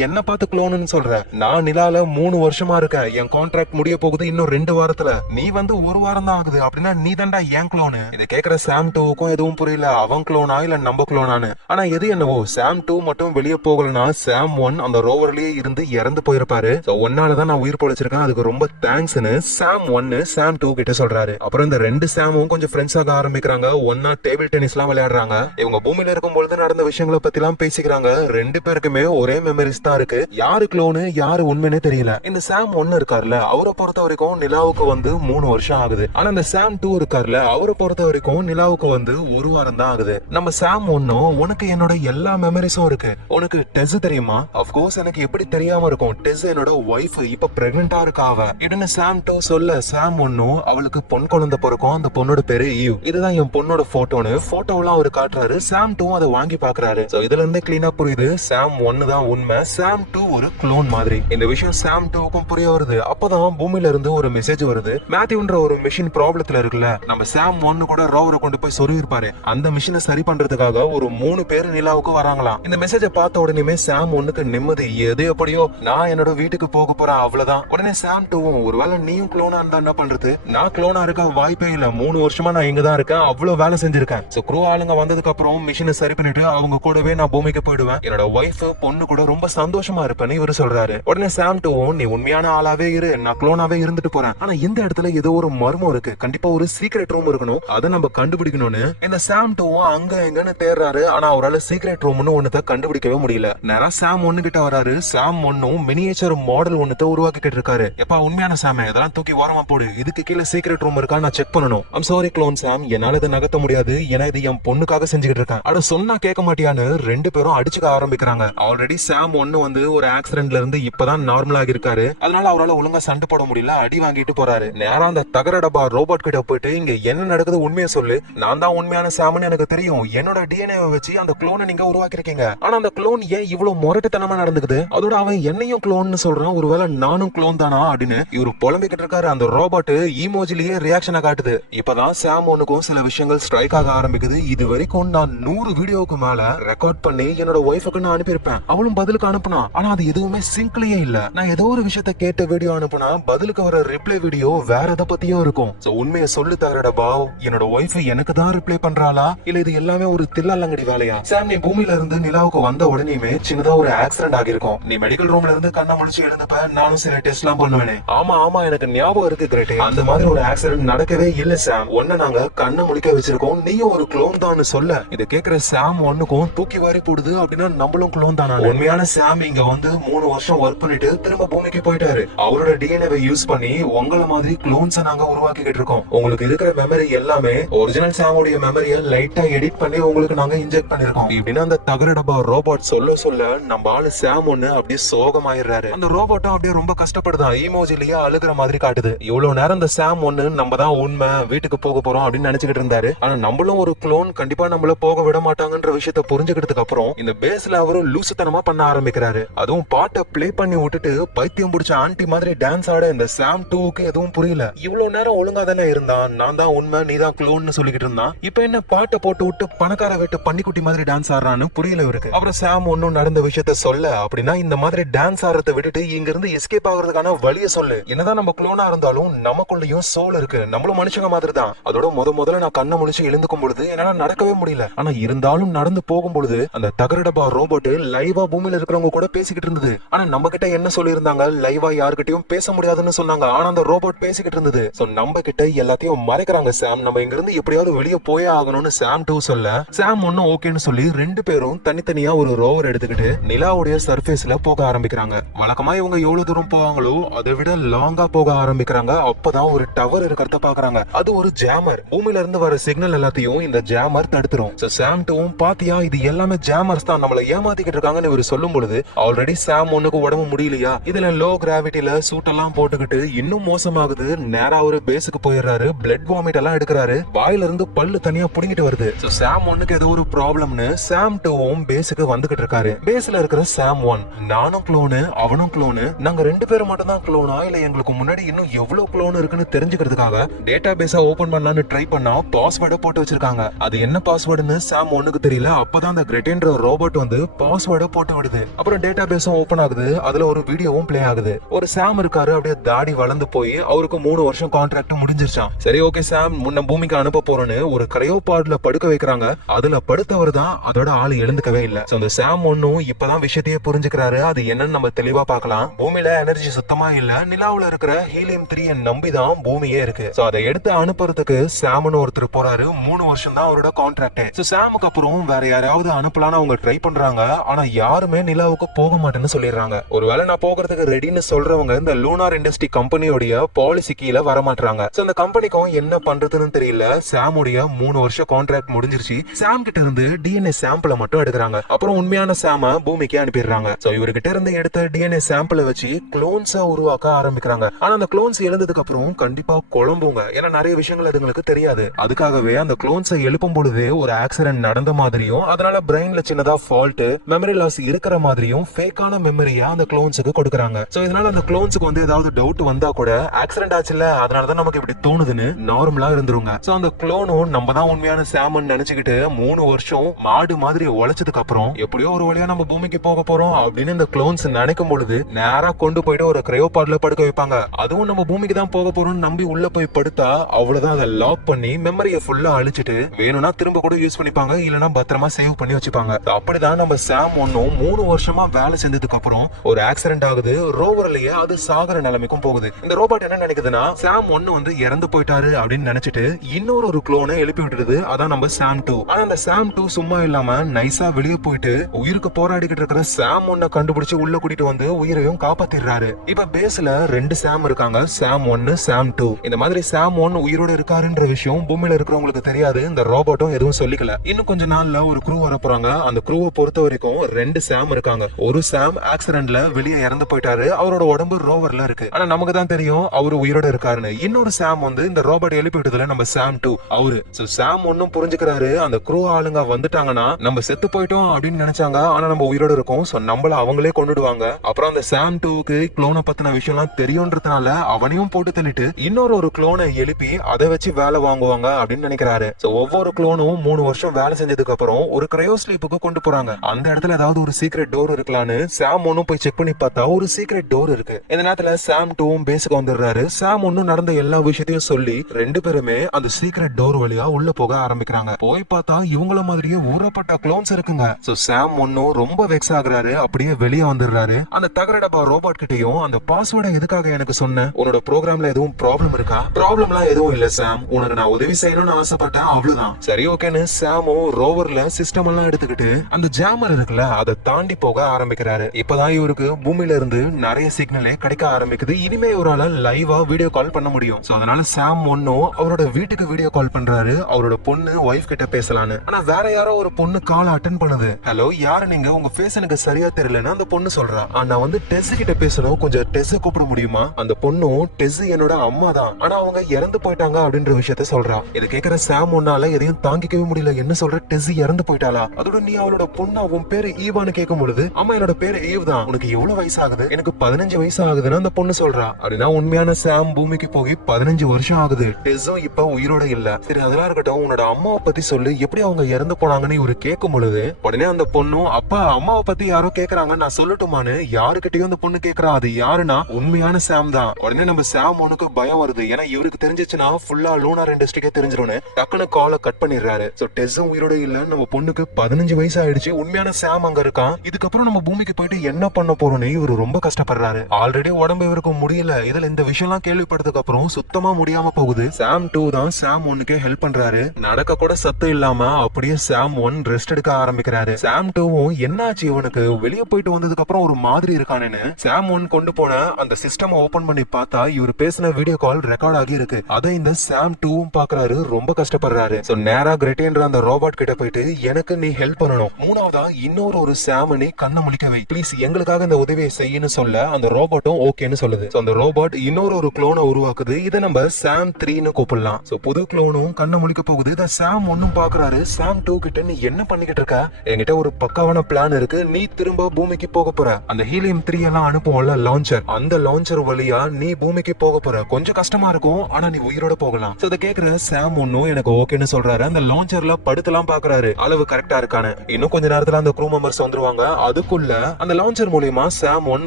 என்ன பார்த்து குளோன்னு சொல்ற, நான் நிலால 3 வருஷமா இருக்கேன், என் கான்ட்ராக்ட் முடிய போகுது இன்னும் 2 வாரத்துல, நீ வந்து 1 வாரம் தான் ஆகுது அப்படின்னா நீ தான்டா ஏன் குளோனு. இதை கேக்குற சாம் 2க்கும் எதுவும் புரியல, அவன் குளோனா இல்ல நம்ம குளோனான்னு. ஆனா எது என்னவோ சாம் 2 மட்டும் வெளியே போகலனா சாம் 1 அந்த ரோவர்லயே இருந்து இறந்து போயிருப்பாரு. சோ ஒன்னாலதான் நான் உயிர் பொழைச்சிருக்கேன், அதுக்கு ரொம்ப தேங்க்ஸ்னு சாம் 1 சாம் 2 கிட்ட சொல்றாரு. அப்புறம் இந்த ரெண்டு சாமும் கொஞ்சம் ஃப்ரெண்ட்ஸ் ஆக ஆரம்பிக்கிறாங்க. ஒன்னா டேபிள் டென்னிஸ் எல்லாம் விளையாடுறாங்க. இவங்க பூமியில இருக்கும்போது நடந்த விஷயங்களை பத்தி எல்லாம் பேசிக்கிறாங்க. ரெண்டு பேருக்குமே ஒரே மெமரிஸ் தான் இருக்கு. யாரு க்ளோனு யாரு உண்மைன்னு தெரியல. இந்த சாம் 1 இருக்காருல, அவரை பொறுத்த வரைக்கும் நிலாவுக்கு வந்து 3 வருஷம் ஆகுது. ஆனா இந்த சாம் 2 இருக்காருல, அவரை பொறுத்த வரைக்கும் நிலாவுக்கு வந்து 1 வாரம் தான் ஆகுது. நம்ம சாம் 1 உனக்கு என்னோட எல்லா மெமரிஸும் இருக்கு, உனக்கு டெஸ் தெரியுமா? அப்கோர்ஸ் எனக்கு எப்படி தெரியாம இருக்கும், டெஸ் என்னோட ஒய்ஃப், இப்ப பிரெக்னெண்டா இருக்கா அவ. இதுன்னு சாம் 2 சொல்ல சாம் 1 அவளுக்கு பொன் குழந்தை பிறக்கும், அந்த பொண்ணோட பேரு ஈவ், இதுதான் என் பொண்ணோட போட்டோன்னு போட்டோலாம் அவரு காட்டுறாரு. சாம் 2 அதை வாங்கி பாக்குறாரு. சோ இதுல இருந்து கிளீனா புரியுது சாம் 1 தான் உண்மை, சாம் 2 ஒரு க்ளோன் மாதிரி. இந்த விஷயம் சாம் 2க்கும் புரிய வருது. அப்பதான் பூமியில இருந்து ஒரு மெசேஜ் வருது. மேத்யூன்ற ஒரு மிஷின் ப்ராப்ளத்துல இருக்குல்ல, நம்ம சாம் 1 கூட ரோவரை கொண்டு போய் சொருவி இருப்பாரு, அந்த மிஷினை சரி பண்றதுக்காக ஒரு 3 பேர் நிலாவுக்கு வராங்களாம். இந்த மெசேஜ பார்த்த உடனே சாம் 1க்கு நிம்மதி. எது எப்படியோ நான் என்னோட வீட்டுக்கு போக போறேன், அவ்வளவுதான். உடனே சாம் 2 ஒருவேளை நீயும் க்ளோனா இருந்தா என்ன பண்றது? நான் க்ளோனா இருக்க வாய்ப்பே இல்ல, 3 வருஷமா நான் இங்க தான் இருக்கேன், அவ்வளவு வேலை செஞ்சிருக்கேன். சோ க்ரூ ஆளுங்க வந்ததுக்கு அப்புறம் மிஷினை சரி பண்ணிட்டு அவங்க கூடவே நான் பூமிக்கு போயிடுவேன், என்னோட ஒய்ஃப் பொண்ணு கூட ரொம்ப சந்தோஷமா இருப்பேன்னு இவரு சொல்றாரு. உடனே சாம் 2 நீ உண்மையான ஆளாவே இரு, நான் க்ளோனாவே இருந்துட்டு போறேன், ஆனா இந்த இடத்துல ஏதோ ஒரு மர்மம் இருக்கு, கண்டிப்பா ஒரு சீக்ரெட் ரூம் இருக்கணும், அதை நம்ம கண்டுபிடிக்கணும்னு இந்த சாம் 2 அங்க எங்கன்னு தேடுறாரு. ஆனா அவரால் சீக்ரெட் ரூம்னு ஒன்னத்தை கண்டுபிடிக்கவே முடியல. நேரா சாம் 1 கிட்ட வராரு. சாம் 1 மினியேச்சர் மாடல் ஒன்னத்தை உருவாக்கிட்டு இருக்காரு. எப்பா உண்மையான சாம், இதெல்லாம் தூக்கி ஓரமா போடு, இதுக்கு கீழே சீக்ரெட் ரூம் இருக்கா நான் செக் பண்ணணும். ஐம் சாரி க்ளோன் சாம், என்னால இதை நகர்த்த முடியாது, ஏன்னா இது என் பொண்ணுக்காக செஞ்சுக்கிட்டு இருக்கேன். அட சொன்னா கேட்க மாட்டியான்னு ரெண்டு பேரும் அடிச்சுக்க ஆரம்பிக்கிறாங்க. ஆல்ரெடி சாம் 1 வந்து ஒரு ஆக்சிடென்ட்ல இருந்து இப்பதான் நார்மல் ஆகிருக்காரு, அதனால அவரால் ஒழுங்கா சண்டை போட முடியல, அடி வாங்கிட்டு போறாரு. நேரா அந்த தகர டப்பா ரோபோட் கிட்ட போயிட்டு இங்க என்ன நடக்குது உண்மையை சொல்லு, நான் தான் உண்மையான சாம்னு எனக்கு தெரியும், என்னோட டிஎன்ஏ வச்சு அந்த க்ளோனை நீங்க உருவாக்கிருக்கீங்க, ஆனா அந்த க்ளோன் ஏன் இவ்வளவு முரட்டுத்தனமா நடந்துக்குது, அதோட அவன் என்னையும் க்ளோன்னு சொல்றான், ஒருவேளை நானும் க்ளோன் தானா அப்படின்னு இவரு புலம்பிக்கிட்டு இருக்காரு. அந்த ரோபோட் ஈமோஜிலேயே ரியாக்ஷனை காட்டுது. இப்பதான் சாம் 1க்கும் சில விஷயங்கள் ஸ்ட்ரைக் ஆக ஆரம்பிக்குது. இது வரைக்கும் நான் 100 வீடியோக்கு மேல ரெக்கார்ட் பண்ணி என்னோட ஒய்ஃபுக்கு நான் அனுப்பியிருப்பேன், அவளும் பதிலுக்கு அனுப்புனா, ஆனா அது எதுவுமே சிங்க்லயே இல்ல. நான் ஏதோ ஒரு விஷயத்த கேட்ட வீடியோ அனுப்புனா பதிலுக்கு வர ரிப்ளை வீடியோ வேற எதை பத்தியும் இருக்கும். சோ உண்மையை சொல்லு தகரட பாவ், என்னோட ஒய்ஃப் எனக்கு தான் ரிப்ளை பண்றாளா இல்ல இது எல்லாமே ஒரு தில்லாலங்கடி வேலையா? சாம், நீ பூமியில இருந்து நிலாவுக்கு வந்த உடனேயுமே சின்னதா ஒரு ஆக்சிடென்ட் ஆகிருக்கும், நீ மெடிக்கல் ரூம்ல இருந்து கண்ணை முடிச்சு எழுந்தப்ப நானும் சில டெஸ்ட் எல்லாம் பண்ணுவேனே. ஆமா ஆமா எனக்கு ஞாபகம் இருக்கு கிரேட், அந்த மாதிரி ஒரு ஆக்சிடென்ட் நடக்கவே இல்ல சாம், ஒன்ன நாங்க கண்ணை முடிக்க வச்சிருக்கோம், நீயும் ஒரு க்ளோன் தான் சொல்ல. இத கேக்குற சாம் 1க்கும் தூக்கி வாரி போடுது. அப்படின்னா நம்மளும் க்ளோன் தானா? உண்மையான சாம் இங்க வந்து 3 வருஷம் ஒர்க் பண்ணிட்டு திரும்ப பூமிக்கு போயிட்டாரு. அவரோட டிஎன்ஏவை யூஸ் பண்ணி உங்கள மாதிரி க்ளோன்ஸை நாங்க உருவாக்கிட்டு இருக்கோம். உங்களுக்கு இருக்கிற மெமரி எல்லாமே ஒரிஜினல் சாமுடைய மெமரியை லைட்டா எடிட் பண்ணி உங்களுக்கு நாங்க இன்ஜெக்ட் பண்ணிருக்கோம் இப்படின்னு அந்த தகர டப்பா ரோபோட் சொல்ல சொல்ல நம்ம ஆளு சாம் 1 அப்படியே சோகமாயிடுறாரு. அந்த ரோபோட்டும் அப்படியே ரொம்ப கஷ்டப்படுதான், ஈமோஜிலேயே அழுகிற மாதிரி காட்டுது. இவ்வளவு நேரம் இந்த சாம் 1 நம்ம தான் உண்மை, வீட்டுக்கு போக போறோம் அப்படின்னு நினைச்சுக்கிட்டு இருந்தாரு. ஆனா நம்மளும் ஒரு க்ளோன், கண்டிப்பா நம்மள போக விட மாட்டாங்கன்ற விஷயத்த புரிஞ்சுக்கிட்டதுக்கு அப்புறம் இந்த பேஸ்ல அவரும் லூசுத்தனமா பண்ண ஆரம்பிக்கிறாரு. அதுவும் பாட்டை பிளே பண்ணி விட்டுட்டு பைத்தியம் பிடிச்ச ஆண்டி மாதிரி டான்ஸ் ஆட இந்த சாம் 2க்கு எதுவும் புரியல. இவ்வளவு நேரம் ஒழுங்கா தானே இருந்தான், நான் தான் உண்மை நீ தான் க்ளோன்னு சொல்லிக்கிட்டு இருந்தான், இப்ப என்ன பாட்டை போட்டு விட்டு பணக்கார வீட்டு பன்னிக்குட்டி மாதிரி டான்ஸ் ஆடுறான்னு புரியல இவருக்கு. அப்புறம் சாம் 1 நடந்த விஷயத்த சொல்ல, அப்படின்னா இந்த மாதிரி டான்ஸ் ஆடுறதை விட்டுட்டு இங்க இருந்து எஸ்கேப் ஆகுறதுக்கான வழியை சொல்லு, என்னதான் நம்ம க்ளோனா இருந்தாலும் நமக்குள்ளயும் சோல் இருக்கு, நம்மளும் மனுஷங்க மாதிரி தான். அதோட முதல்ல நான் கண்ணை முடிச்சு எழுந்துக்கும் பொழுது என்னால நடக்கவே முடியல, ஆனா இருந்தாலும் நடந்து போகும் பொழுது அந்த தகர டப்பா ரோபோட் லைவா பூமியில இருக்கிறவங்க கூட பேசிக்கிட்டு இருந்தது. ஆனா நம்ம கிட்ட என்ன சொல்லி இருந்தாங்க, லைவா யாருக்கிட்டையும் பேச முடியாதுன்னு சொன்னாங்க, ஆனா அந்த ரோபோட் பேசிக்கிட்டு இருந்தது. சோ நம்ம கிட்ட எல்லாத்தையும் மறைக்கிறாங்க சாம், நம்ம இங்க இருந்து எப்படியாவது வெளியே போயே ஆகணும்னு சாம் 2 சொல்ல, சாம் 1 ஓகேன்னு சொல்லி ரெண்டு பேரும் தனித்தனியா ஒரு ரோவர் எடுத்துக்கிட்டு நிலாவுடைய சர்ஃபேஸ்ல போக ஆரம்பிக்கிறாங்க. வழக்கமா இவங்க எவ்வளவு தூரம் போவாங்களோ அதை விட லாங்கா போக ஆரம்பிக்கிறாங்க. அப்பதான் ஒரு டவர் இருக்கிறத பாக்குறாங்க. அது ஒரு ஜாமர், பூமியில இருந்து வர சிக்னல் எல்லாத்தையும் இந்த ஜாமர் தடுத்துரும். சாம் 2 பாத்தியா இது எல்லாமே ஜாமர்ஸ் தான், நம்மள ஏமாத்திக்கிட்டு இருக்காங்கன்னு இவர் சொல்லும் பொழுது ஆல்ரெடி சாம் 1க்கு உடம்பு முடியலையா, இதுல லோ கிராவிட்டில சூட் எல்லாம் போட்டுக்கிட்டு இன்னும் மோசமாகுது. நேரா ஒரு பேஸுக்கு போயிடுறாரு, பிளட் வாமிட் எல்லாம் எடுக்கிறாரு, வாயில இருந்து பல்லு தனியா புடுங்கிட்டு வருது. சாம் 1க்கு ஏதோ ஒரு ப்ராப்ளம்னு சாம் 2 பேஸுக்கு வந்துகிட்டு இருக்காரு. பேஸ்ல இருக்கிற சாம் 1 நானும் க்ளோனு அவனும் க்ளோனு, நாங்க ரெண்டு பேரும் மட்டும் தான் க்ளோனா இல்ல எங்களுக்கு முன்னாடி இன்னும் எவ்வளவு க்ளோன் இருக்குன்னு தெரிஞ்சுக்கிறதுக்காக டேட்டா பேஸ ஓபன் பண்ணலாம்னு ட்ரை பண்ணா பாஸ்வேர்டை போட்டு வச்சிருக்காங்க. அது என்ன பாஸ்வேர்டுன்னு சாம் 1க்கு தெரியல. அப்பதான் அந்த கிரெட்டேன்ற ரோபோட் வந்து பாஸ்வேர்டை போட்டு விடுது. அப்புறம் டேட்டா பேஸும் ஓபன் ஆகுது, அதுல ஒரு வீடியோவும் பிளே ஆகுது. ஒரு சாம் இருக்காரு, அப்படியே தாடி வளர்ந்து போய் அவருக்கு 3 வருஷம் கான்ட்ராக்ட் முடிஞ்சிருச்சான். சரி ஓகே சாம் முன்ன பூமிக்கு அனுப்ப போறோன்னு ஒரு கிரையோபாட்ல படுக்க வைக்கிறாங்க. அதுல படுத்தவர் தான் அதோட ஆள் ஆள் எழுந்துக்கவே இல்ல. சோ அந்த சாம் ஒன்னும் இப்பதான் விஷயத்தையே புரிஞ்சுக்கிறாரு. அது என்னன்னு நம்ம தெளிவா பார்க்கலாம். பூமியில எனர்ஜி சுத்தமா இல்ல, நிலாவுல இருக்கிற ஹீலியம் 3 நம்பிதான் பூமியே இருக்கு. சோ அதை எடுத்து அனுப்புறதுக்கு சாம்னு ஒருத்தர் போறாரு. 3 வருஷம் தான் அவரோட கான்ட்ராக்ட். சோ சாமுக்கு அப்புறம் வேற யாராவது அனுப்பலாம்னு அவங்க ட்ரை பண்றாங்க. ஆனா யாருமே நிலாவுக்கு போக மாட்டேன்னு சொல்லிடுறாங்க. ஒருவேளை நான் போகிறதுக்கு ரெடின்னு சொல்றவங்க இந்த லூனார் இண்டஸ்ட்ரி கம்பெனியோடைய பாலிசி கீழே வர மாட்டாங்க. சோ அந்த கம்பெனிக்கும் என்ன பண்றதுன்னு தெரியல. சாமுடைய 3 வருஷம் கான்ட்ராக்ட் முடிஞ்சிருச்சு. சாம் கிட்ட இருந்து டிஎன்ஏ சாம்பிள மட்டும் எடுக்கிறாங்க. அப்புறம் உண்மையான சாம பூமிக்கு அனுப்பிடுறாங்க. சோ இவர்கிட்ட இருந்து எடுத்த டிஎன்ஏ சாம்பிள வச்சு குளோன்ஸா உருவாக்க ஆரம்பிக்கிறாங்க. ஆனா அந்த குளோன்ஸ் எழுந்ததுக்கு அப்புறம் கண்டிப்பா குழம்புங்க. ஏன்னா நிறைய விஷயங்கள் அதுங்களுக்கு தெரியாது. அதுக்காகவே அந்த குளோன்ஸை எழுப்பும் பொழுதே ஒரு ஆக்சிடென்ட் நடந்த மாதிரியும், அதனால பிரெயின்ல சின்னதா ஃபால்ட், மெமரி லாஸ் இருக்கிற மாதிரியும் ஃபேக்கான மெமரியா அந்த குளோன்ஸுக்கு கொடுக்கறாங்க. சோ இதனால அந்த குளோன்ஸுக்கு வந்து ஏதாவது டவுட் வந்தா கூட ஆக்சிடென்ட் ஆச்சுல, அதனாலதான் நமக்கு இப்படி தோணுதுன்னு நார்மலா இருந்துருங்க. சோ அந்த குளோனும் நம்ம தான் உண்மையான சாமன் நினைச்சுக்கிட்டு 3 வருஷம் மாடு மாதிரி உழைச்சதுக்கு அப்புறம் எப்படியோ ஒரு வழியா நம்ம பூமிக்கு போக போறோம் அப்படின்னு இந்த குளோன்ஸ் நினைக்கும் பொழுது நேரா கொண்டு போயிட்டு ஒரு கிரையோபாட்ல படுக்க வைப்பாங்க. அதுவும் நம்ம பூமிக்கு தான் போக போறோம்னு நம்பி உள்ள போய் படுத்தா அவ்வளவுதான், அதை லாக் பண்ணி மெமரியை ஃபுல்லா அழிச்சிட்டு வேணும்னா திரும்ப கூட யூஸ் பண்ணிப்பாங்க, இல்லனா பத்திரமா சேவ் பண்ணி வச்சுப்பாங்க. அப்படிதான் நம்ம சாம் ஒன்னும் 3 வருஷமா வேலை செஞ்சதுக்கு அப்புறம் ஒரு ஆக்சிடென்ட் ஆகுது. ரோவர்லயே அது சாகர நிலைமைக்கும் போகுது. இந்த ரோபோட் என்ன நினைக்குதுன்னா சாம் ஒன்னு வந்து இறந்து போயிட்டாரு அப்படின்னு நினைச்சிட்டு இன்னொரு குளோனை எழுப்பி விட்டுருது. அதான் நம்ம சாம் 2. ஆனா அந்த சாம் 2 சும்மா இல்லாம நைஸா வெளியே போயிட்டு உயிருக்கு போராடிக்கிட்டு இருக்கிற சாம் ஒன்ன கண்டுபிடிச்சு உள்ள கூட்டிட்டு வந்து உயிரையும் காப்பாத்திடுறாரு. இப்ப பேஸ்ல 2 சாம் இருக்காங்க, சாம் 1, சாம் 2. இந்த மாதிரி சாம் 1 உயிரோட இருக்காருன்ற விஷயம் பூமியில இருக்கிறவங்களுக்கு தெரியாது. இந்த ரோபோட்டும் எதுவும் சொல்லிக்கல. இன்னும் கொஞ்ச நாள்ல ஒரு க்ரூ வர போறாங்க. அந்த க்ரூவை பொறுத்த வரைக்கும் 2 சாம் இருக்காங்க. ஒரு சாம் ஆக்சிடென்ட்ல வெளியே இறந்து போயிட்டாரு, அவரோட உடம்பு ரோவர்ல இருக்கு. ஆனா நமக்கு தான் தெரியும் அவரு உயிரோட இருக்காருன்னு. இன்னொரு சாம் வந்து இந்த ரோபோட் எழுப்பி விட்டதுல நம்ம சாம் 2 அவரு. சோ சாம் ஒன்னும் புரிஞ்சுக்கிறாரு, அந்த க்ரூ ஆளுங்க வந்துட்டாங்கன்னா நம்ம செத்து போயிட்டோம் அப்படின்னு நினைச்சாங்க, ஆனா நம்ம உயிரோட இருக்கோம். சோ நம்மள அவங்களே கொண்டுடுவாங்க. அப்புறம் அந்த சாம் 2க்கு குளோனை பத்தின விஷயம்லாம் தெரியும்ன்றதுனால அவனையும் போட்டு தள்ளிட்டு இன்னொரு குளோனை எழுப்பி அதை வச்சு வேலை வாங்குவாங்க அப்படின்னு நினைக்கிறாரு. சோ ஒவ்வொரு குளோனும் 3 வருஷம் வேலை செஞ்சதுக்கு அப்புறம் ஒரு கிரையோ ஸ்லீப்புக்கு கொண்டு போறாங்க. அந்த இடத்துல ஏதாவது ஒரு சீக்ரெட் டோர் இருக்கலான்னு சாம் ஒன்னும் போய் செக் பண்ணி பார்த்தா ஒரு சீக்ரெட் டோர் இருக்கு. இந்த நேரத்துல சாம் 2வும் பேஸுக்கு வந்துடுறாரு. சாம் ஒன்னும் நடந்த எல்லா விஷயத்தையும் சொல்லி 2 பேருமே அந்த சீக்ரெட் டோர் வழியா உள்ள போக ஆரம்பிக்கிறாங்க. போய் பார்த்தா இவங்கள மாதிரியே ஊறப்பட்ட குளோன்ஸ் இருக்குங்க. சோ சாம் ஒன்னும் ரொம்ப வெக்ஸ் ஆகுறாரு, அப்படியே வெளியே வந்துடுறாரு. அந்த தகர டப்பா ரோபோட் கிட்டயும் அந்த பாஸ்வேர்டை எதுக்காக எனக்கு சொன்ன, உன்னோட ப்ரோக்ராம்ல எதுவும் ப்ராப்ளம் இருக்கா? ப்ராப்ளம்லாம் எதுவும் இல்ல சாம், உனக்கு நான் உதவி செய்யணும்னு ஆசைப்பட்டேன், அவ்வளவுதான். சரி ஓகேன்னு சாமும் ரோவர்ல சிஸ்டம் எல்லாம் எடுத்துக்கிட்டு அந்த ஜாமர் இருக்குல்ல அதை தாண்டி போக ஆரம்பிக்கிறாரு. இப்பதான் இவருக்கு பூமியில இருந்து நிறைய சிக்னலே கிடைக்க ஆரம்பிக்குது. இனிமே இவரால லைவா வீடியோ கால் பண்ண முடியும். சோ அதனால சாம் ஒன்னும் அவரோட வீட்டுக்கு வீடியோ கால் பண்றாரு, அவரோட பொண்ணு ஒய்ஃப் கிட்ட பேசலான்னு. ஆனா வேற யாரோ ஒரு பொண்ணு கால் அட்டென்ட் பண்ணுது. ஹலோ யாரு நீங்க, உங்க ஃபேஸ் எனக்கு சரியா தெரியலன்னு அந்த பொண்ணு சொல்றா. நான் வந்து டெஸ் கிட்ட பேசணும், கொஞ்சம் டெஸ் கூப்பிட முடியுமா? அந்த பொண்ணும் டெஸ் என்னோட அம்மா தான், ஆனா அவங்க இறந்து போயிட்டாங்க அப்படின்ற விஷயத்த சொல்றா. இதை கேக்குற சாம் ஒன்னால எதையும் தாங்கிக்கவே முடியல. என்ன சொல்ற, டெஸ் இறந்து போயிட்டாளா? அதோட நீ அவளோட பொண்ணா, உன் பேரு ஈவான்னு கேட்கும் பொழுது அம்மா என்னோட பேரு ஈவ் தான், உனக்கு எவ்வளவு வயசு ஆகுது? எனக்கு 15 வயசு ஆகுதுன்னு அந்த பொண்ணு சொல்றா. அப்படின்னா உண்மையான சாம் பூமிக்கு போய் 15 வருஷம் ஆகுது. டெஸும் இப்ப உயிரோட இல்ல. சரி அதெல்லாம் இருக்கட்டும், உன்னோட அம்மாவை பத்தி சொல்லு, எப்படி அவங்க இறந்து போனாங்கன்னு இவரு கேட்கும் பொழுது உடனே அந்த பொண்ணும் அப்பா அம்மாவை பத்தி யாரோ கேக்குறாங்க, நான் சொல்லட்டுமான்னு யாருக்கிட்டையும் அந்த பொண்ணு கேக்குறா. அது யாருன்னா உண்மையான சாம் தான். உடனே நம்ம சாம் ஒனுக்கு பயம் வருது. ஏன்னா இவருக்கு தெரிஞ்சிச்சுன்னா ஃபுல்லா லூனார் இண்டஸ்ட்ரிக்கே தெரிஞ்சிரும்னு டக்குனு காலை கட் பண்ணிடுறாரு. சோ டெஸும் உயிரோட இல்ல, நம்ம பொண்ணுக்கு 15 வயசு ஆயிடுச்சு, உண்மையான சாம் அங்க இருக்கான். இதுக்கப்புறம் நம்ம பூமிக்கு போயிட்டு என்ன பண்ண போறோம்னு இவரு ரொம்ப கஷ்டப்படுறாரு. ஆல்ரெடி உடம்பு இவருக்கு முடியல, இதுல இந்த விஷயம் எல்லாம் கேள்விப்பட்டதுக்கு அப்புறம் சுத்தமா முடியாம போகுது. சாம் 2 தான் சாம் 1க்கே ஹெல்ப் பண்றாரு. நடக்க கூட சத்தம் இல்லாம அப்படியே சாம் 1 ரெஸ்ட் எடுக்க ஆரம்பிக்கிறாரு. சாம் 2வும் என்னாச்சு இவனுக்கு வெளியே போயிட்டு வந்ததுக்கு அப்புறம் ஒரு மாதிரி இருக்கானேன்னு சாம் 1 கொண்டு போன அந்த சிஸ்டம் ஓபன் பண்ணி பார்த்தா இவர் பேசின வீடியோ கால் ரெக்கார்ட் ஆகி இருக்கு. அதை இந்த சாம் 2வும் பாக்குறாரு, ரொம்ப கஷ்டப்படுறாரு. சோ நேரா கிரெட்டேன்ற அந்த ரோபோட் கிட்ட போயிட்டு எனக்கு நீ ஹெல்ப் பண்ணணும், மூணாவதா இன்னொரு சாம் நீ கண்ணை முழிக்க வை ப்ளீஸ், எங்களுக்காக இந்த உதவியை செய்யன்னு சொல்ல அந்த ரோபோட்டும் ஓகேன்னு சொல்லுது. சோ அந்த ரோபோட் இன்னொரு குளோனை உருவாக்குது. இதை நம்ம சாம் 3ன்னு கூப்பிடலாம். சோ புது குளோனும் கண்ணை முழிக்க போகுது. இதை சாம் 1 பாக்குறாரு. சாம் 2 கிட்ட நீ என்ன பண்ணிக்கிட்டு இருக்க? என்கிட்ட ஒரு பக்காவான பிளான் இருக்கு. நீ திரும்ப பூமிக்கு போக போற. அந்த ஹீலியம் 3 எல்லாம் அனுப்புவோம்ல லான்ச்சர், அந்த லான்ச்சர் வழியா நீ பூமிக்கு போக போற. கொஞ்சம் கஷ்டமா இருக்கும், ஆனா நீ உயிரோட போகலாம். சோ இதை கேக்குற சாம் 1 எனக்கு ஓகேன்னு சொல்றாரு. அந்த லான்ச்சர்ல படுத்தலாம் பாக்குறாரு, அளவு கரெக்டா இருக்கானு. இன்னும் கொஞ்ச நேரத்துல அந்த க்ரூ மெம்பர்ஸ் வந்துருவாங்க. அதுக்குள்ள அந்த லான்ச்சர் மூலமா சாம் 1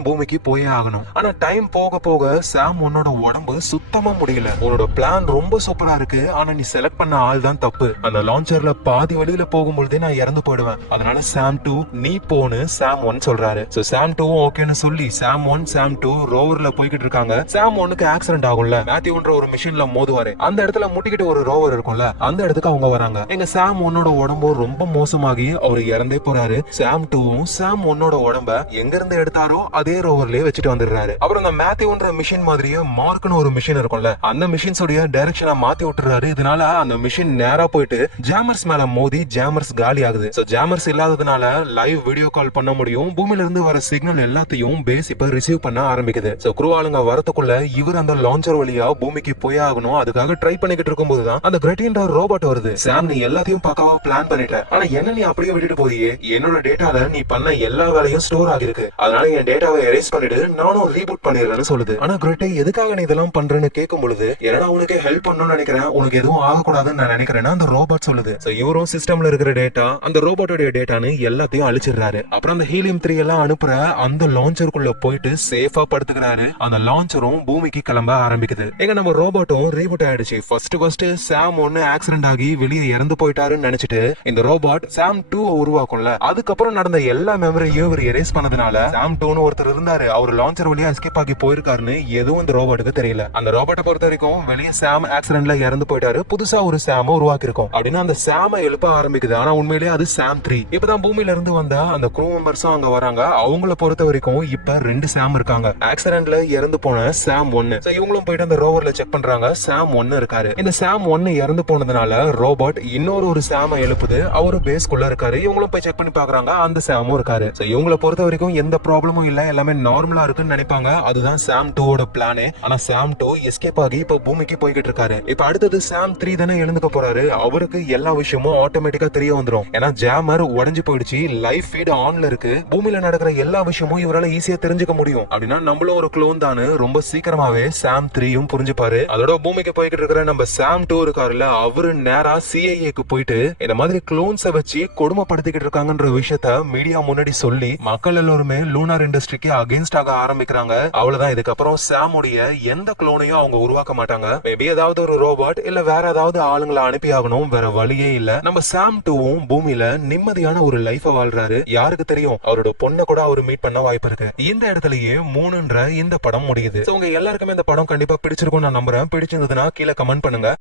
பூமிக்கு போயே ஆகணும். ஆனா டைம் போக போக சாம் 1ஓட உடம்பு சுத்தமா முடியல. உன்னோட பிளான் ரொம்ப சூப்பரா இருக்கு, ஆனா நீ செலக்ட் பண்ண ஆள் தான் தப்பு. அந்த லான்ச்சர்ல பாதி வழியில போகும்பொழுதே நான் இறந்து போயிடுவேன். அதனால சாம் 2 நீ போன்னு சாம் 1 சொல்றாரு. சோ சாம் 2 ஓகேன்னு சொல்லி சாம் 1 சாம் 2 ரோவர்ல போய்கிட்டு இருக்காங்க. சாம் 1க்கு ஆக்சிடென்ட் ஆகும்ல, மேத்யூன்ற ஒரு மிஷின்ல மோதுவாரு. அந்த இடத்துல முட்டிக்கிட்டு ஒரு ரோவர் இருக்கும்ல, அந்த இடத்துக்கு அவங்க வராங்க. எங்க சாம் 1ஓட உடம்பு ரொம்ப மோசமாகி அவர் இறந்தே போறாரு. சாம் 2வும் சாம் 1ஓட உடம்ப எங்க இருந்து எடுத்தாரோ அதே ரோவர்லயே வச்சுட்டு வந்துடுறாரு. அப்புறம் அந்த மேத்யூன்ற மிஷின் மாதிரியே மார்க்னு ஒரு மிஷின் இருக்கும்ல, அந்த மிஷின்ஸோட டைரக்ஷனை மாத்தி விட்டுறாரு. இதனால அந்த மிஷின் நேரா போயிட்டு ஜாமர்ஸ் மேல மோதி ஜாமர்ஸ் காலி ஆகுது. சோ ஜாமர்ஸ் இல்லாததுனால லைவ் வீடியோ கால் பண்ண முடியும். பூமியில இருந்து வர சிக்னல் எல்லாத்தையும் பேஸ் இப்ப ரிசீவ் பண்ண ஆரம்பிக்குது. சோ க்ரூ ஆளுங்க வரதுக்குள்ள இவர் அந்த லான்ச்சர் வழியா பூமிக்கு போய் ஆகணும். அதுக்காக ட்ரை பண்ணிக்கிட்டு இருக்கும்போதுதான் அந்த கிரெட்டின்ற ரோபோட் வருது. சாம் நீ எல்லாத்தையும் பக்காவா பிளான் பண்ணிட்ட, ஆனா என்ன நீ அப்படியே விட்டுட்டு போறியே, என்னோட டேட்டால நீ பண்ண எல்லா வேலையும் ஸ்டோர் ஆகிருக்கு, அதனால என் டேட்டாவை எரேஸ் பண்ணிட்டு நானும் ரீபூட் பண்ணிடுறேன்னு சொல்லுது. ஆனா கிரெட்டை எதுக்காக நீ இதெல்லாம் பண்றேன்னு கேட்கும் பொழுது என்னடா உனக்கு ஹெல்ப் பண்ணணும்னு நினைக்கிறேன், உனக்கு எதுவும் ஆகக்கூடாதுன்னு நான் நினைக்கிறேன்னா அந்த ரோபோட் சொல்லுது. சோ இவரும் சிஸ்டம்ல இருக்கிற டேட்டா அந்த ரோபோட்டோட டேட்டான்னு எல்லாத்தையும் அழிச்சிடுறாரு. அப்புறம் அந்த ஹீலியம் 3 எல்லாம் அனுப்புற அந்த லான்ச்சருக்குள்ள போயிட்டு சேஃபா படுத்துக்கிறாரு. அந்த லான்ச்சரும் பூமிக்கு கிளம்ப ஆரம்பிக்குது. எங்க நம்ம ரோபோட்டும் ரீபூட் ஆயிடுச்சு. ஃபர்ஸ்ட் சாம் 1 ஆக்சிடென்ட் ஆகி வெளியே இறந்து போயிட்டாருன்னு நினைச்சிட்டு இந்த ரோபோட் சாம் 2 உருவாக்கும்ல, அதுக்கப்புறம் நடந்த எல்லா மெமரியும் இவர் எரேஸ் பண்ணதுனால சாம் 2ன்னு ஒருத்தர் இருந்தாரு, அவர் லான்ச்சர் வழியா எஸ்கேப் ஆகி போயிருக்காருன்னு எதுவும் இந்த ரோபோட்டுக்கு தெரியல. அந்த ரோபோட்டை பொறுத்த வரைக்கும் வெளியே சாம் ஆக்சிடென்ட்ல இறந்து போயிட்டாரு, புதுசா ஒரு சாம உருவாக்கி இருக்கோம் அப்படின்னு அந்த சாம எழுப்ப ஆரம்பிக்குது. ஆனா உண்மையிலேயே அது சாம் 3. இப்பதான் பூமியில இருந்து வந்த அந்த க்ரூ மெம்பர்ஸும் அங்க வராங்க. அவங்கள பொறுத்த வரைக்கும் இப்ப 2 சாம் இருக்காங்க. ஆக்சிடென்ட்ல இறந்து போன சாம் 1. இவங்களும் போயிட்டு அந்த ரோவர்ல செக் பண்றாங்க. சாம் 1 இருக்காரு. இந்த சாம் 1 இறந்து போனதுனால ரோபோட் இன்னொரு ஒரு சாம எழுப்புது. அவரு பேஸ்க்குள்ள இருக்காரு. இவங்களும் போய் செக் பண்ணி பாக்குறாங்க. அந்த சாமும் இருக்காரு. இவங்கள பொறுத்த வரைக்கும் எந்த ப்ராப்ளமும் இல்ல, எல்லாமே நார்மலா இருக்குன்னு நினைப்பாங்க. அதுதான் சாம் 2ஓட பிளானே. ஆனா சாம் 2 எஸ்கேப் ஆகி இப்ப பூமிக்கு போய்கிட்டு இருக்காரு. இப்ப அடுத்தது சாம் 3 தானே எழுந்துக்க போறாரு. அவருக்கு எல்லா விஷயமும் ஆட்டோமேட்டிக்கா தெரிய வந்துரும். ஏன்னா ஜாமர் உடைஞ்சு போயிடுச்சு, லைவ் ஃபீட் ஆன்ல இருக்கு, பூமியில நடக்கிற எல்லா விஷயமும் இவரால ஈஸியா தெரிஞ்சுக்க முடியும். அப்படின்னா நம்மளும் ஒரு க்ளோன் தானு ரொம்ப சீக்கிரமாவே சாம் 3யும் புரிஞ்சுப்பாரு. அதோட பூமிக்கு போய்கிட்டு இருக்கிற நம்ம சாம் 2 இருக்காருல்ல, அவரு நேரா சிஐஏக்கு போயிட்டு இந்த மாதிரி க்ளோன்ஸ வச்சு கொடுமைப்படுத்திக்கிட்டு இருக்காங்கன்ற விஷயத்த மீடியா முன்னாடி சொல்லி மக்கள் எல்லாருமே லூனார் இண்டஸ்ட்ரிக்கு அகைன்ஸ்ட் ஆக ஆரம்பிக்கிறாங்க. அவ்வளவுதான், இதுக்கப்புறம் சாமுடைய எந்த க்ளோனையும் அவங்க உருவாக்க மாட்டாங்க. மேபி ஏதாவது ஒரு ரோபோட் இல்ல வேற ஏதாவது ஆளுங்களை அனுப்பி ஆகணும், வேற வழியே இல்ல. நம்ம சாம் 2வும் பூமியில நிம்மதியான ஒரு லைஃப வாழ்றாரு. யாருக்கு தெரியும், அவரோட பொண்ணை கூட அவர் மீட் பண்ண வாய்ப்பு இருக்கு. இந்த இடத்துலயே 3ன்ற இந்த படம் முடியுது. உங்க எல்லாருக்குமே இந்த படம் கண்டிப்பா பிடிச்சிருக்கும் நான் நம்புறேன். பிடிச்சிருந்ததுன்னா கீழே கமெண்ட் பண்ணுங்க.